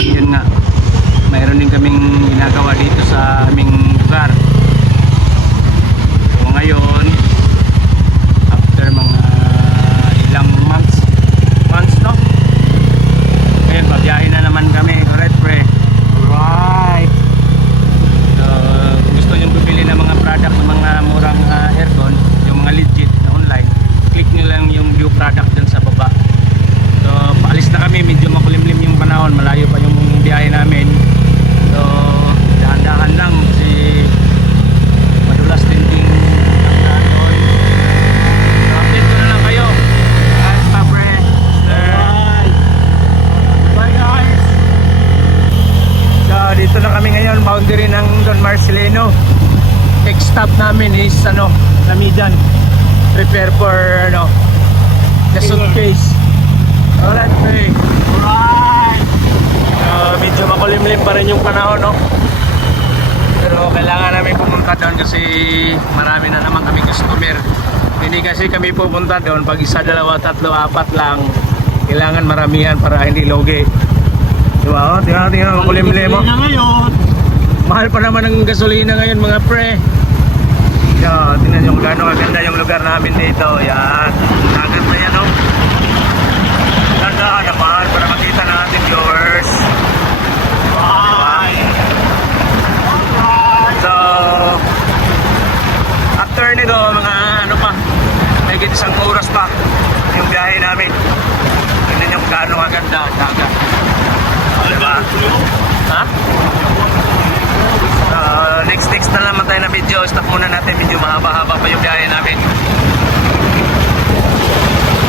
yun nga, mayroon din kaming ginagawa dito sa aming lugar. So ngayon, after mga ilang months no? Ngayon, pabiyahin na naman kami, correct pre? Right. So, kung gusto nyo bumili ng mga product ng mga murang aircon, yung mga legit na online, click nyo lang yung view product dun sa baba. So, paalis na kami, medyo makulimlim yung panahon, malayo pa yung biyahe namin. So, dahan-dahan lang kasi madulas din yung doon. So, update ko na lang kayo. Guys, pa-pre. Bye guys. So, dito na kami ngayon, boundary ng Don Marcelino. Next stop namin is Namidan. Prepare for the suitcase. Alright, pre. Alright. Medyo makulimlim pa rin yung panahon, no? Pero kailangan namin pumunta doon kasi marami na naman kaming customer. Hindi kasi kami pupunta doon pag isa, dalawa, tatlo, apat lang. Kailangan maramihan para hindi logi. Diba? Tingnan makulimlim mo. Mahal pa naman ang gasolina ngayon, mga pre. Yan, tingnan yung gano'ng kaganda yung lugar namin dito. Yan, dagat na yan, no? Ganda naman para makita natin, viewers. Bye. So, after nito, mga may isang oras pa yung biyahe namin. Tingnan yung gano'ng kaganda, dagat. Diba? Ha? Next na naman tayo na video. Stop muna natin, medyo mahaba-haba pa yung biyahe namin.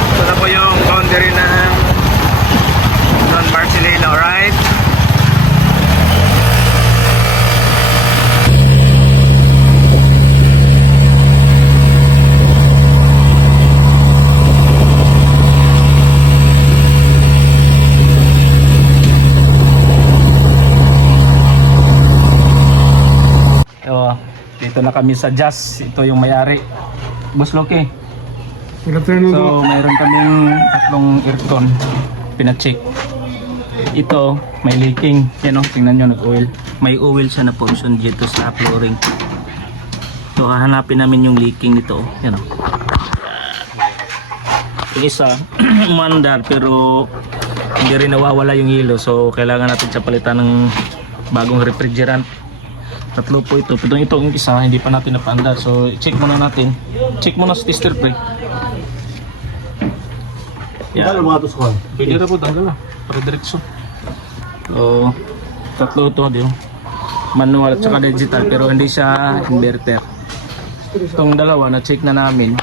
Ito na po yung boundary ng Don Marcelino, right? Dito na kami sa Jazz. Ito yung may-ari, Boss Loki. So mayroon kaming tatlong aircon pina-check. Ito may leaking, yan o, tingnan nyo, nag-oil. May oil siya na portion dito sa flooring. So hahanapin namin yung leaking nito, yan o. Yung isa umandar pero hindi rin nawawala yung hilo, so kailangan natin siya palitan ng bagong refrigerant. Tatlo po ito. Pero itong isa hindi pa natin napaandar. So check muna natin. Check muna sa tester pre. Yan. Pwede na po tanggal na. Para diretso. So tatlo ito. Manual at saka digital. Pero hindi siya inverter. Itong dalawa na check na namin.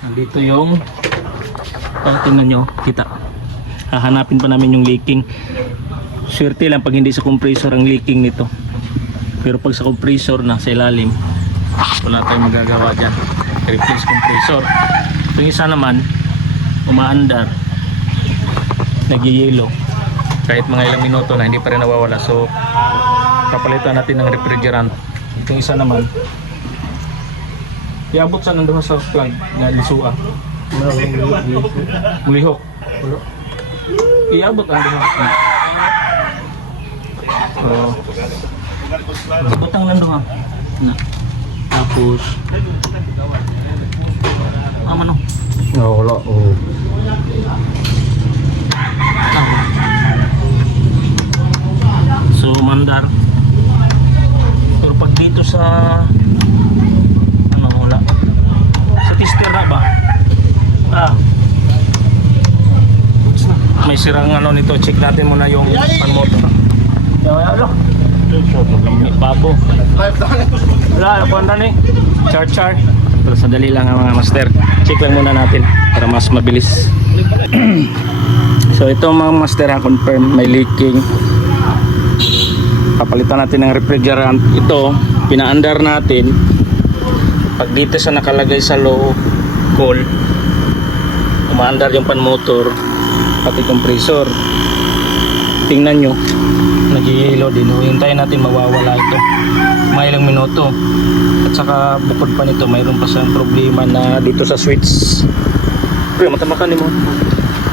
Nandito yung tingnan nyo. Kita. Hahanapin pa namin yung leaking. Swerte lang pag hindi sa compressor ang leaking nito. Pero pag sa compressor na sa ilalim, wala tayong magagawa dyan. Replace compressor. Itong isa naman, umaandar, nag-yellow. Kahit mga ilang minuto na, hindi pa rin nawawala. So, papalitan natin ng refrigerant. Itong isa naman, iabot sa nandoon sa plug na lisuan. Mulihok. Iabot ang doon. So, butang lang doon na. Tapos ano? Wala. Oh. So mandar. Pero pag dito sa wala. Sa tester na ba? May sirang nito, check natin muna yung pan-motor. Ano? Babo. Wala, ako na char. Pero sandali lang mga master. Check lang muna natin para mas mabilis. So ito mga master, confirm may leaking. Papalitan natin ng refrigerant. Ito, pinaandar natin. Pag dito sa nakalagay sa low coil, umaandar yung pan motor pati compressor. Tingnan nyo, nag-yellow din. Hintayin natin mawawala ito may ilang minuto. At saka bukod pa nito, mayroon pa siyang problema na dito sa switch. Pero matamakan mo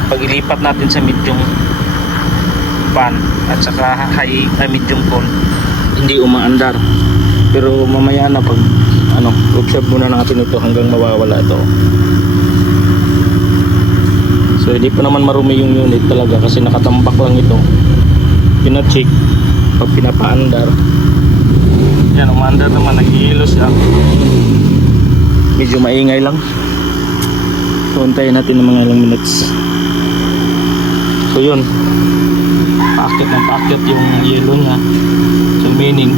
pag ilipat natin sa medium, pan at saka high, medium cool, hindi umaandar. Pero mamaya na pag observe muna natin ito hanggang mawawala ito. So hindi pa naman marumi yung unit talaga kasi nakatambak lang ito. Pina-check pag pinapaandar. Yan, umaandar naman, naghihilo siya. Medyo maingay lang. So untayin natin ng mga ilang minutes. So yun, paakit ng paakit yung yellow niya. So meaning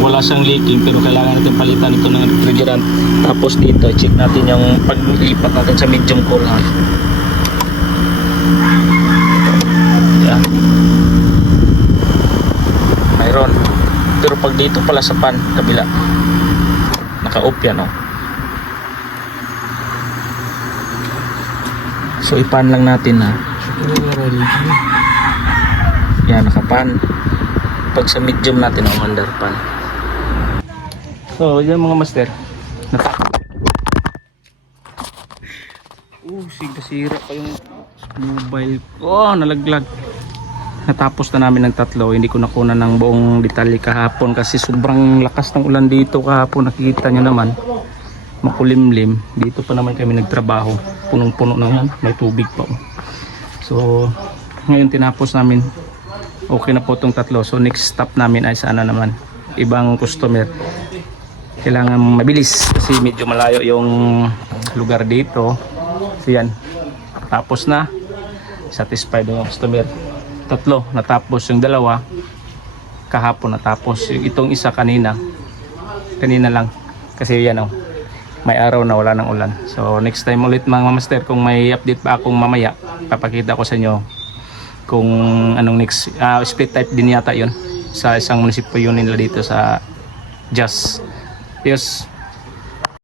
wala siyang leaking, pero kailangan natin palitan ito ng refrigerant. Tapos dito check natin yung paglipat natin sa medium cool, ha. Yan, mayroon. Pero pag dito pala sa pan kabila, naka-off yan, oh. So ipan lang natin, ha. Yan, nakapan. Pag sa medium natin ang under pan. So yan mga master, sira pa yung mobile ko. Nalaglag. Natapos na namin ng tatlo. Hindi ko nakuna ng buong detalye kahapon kasi sobrang lakas ng ulan dito kahapon. Nakikita nyo naman, makulimlim. Dito pa naman kami nagtrabaho, punong-puno na yan, may tubig pa. So ngayon tinapos namin. Okay na po itong tatlo. So next stop namin ay sana naman, ibang customer. Kailangan mabilis kasi medyo malayo yung lugar dito. So yan, tapos na. Satisfied yung customer. Tatlo natapos, yung dalawa kahapon natapos. Yung itong isa kanina lang kasi yan, oh, may araw na wala ng ulan. So next time ulit mga master, kung may update pa akong mamaya, papakita ko sa inyo kung anong next. Split type din yata yun sa isang munisipyo yun nila dito sa Just. Yes.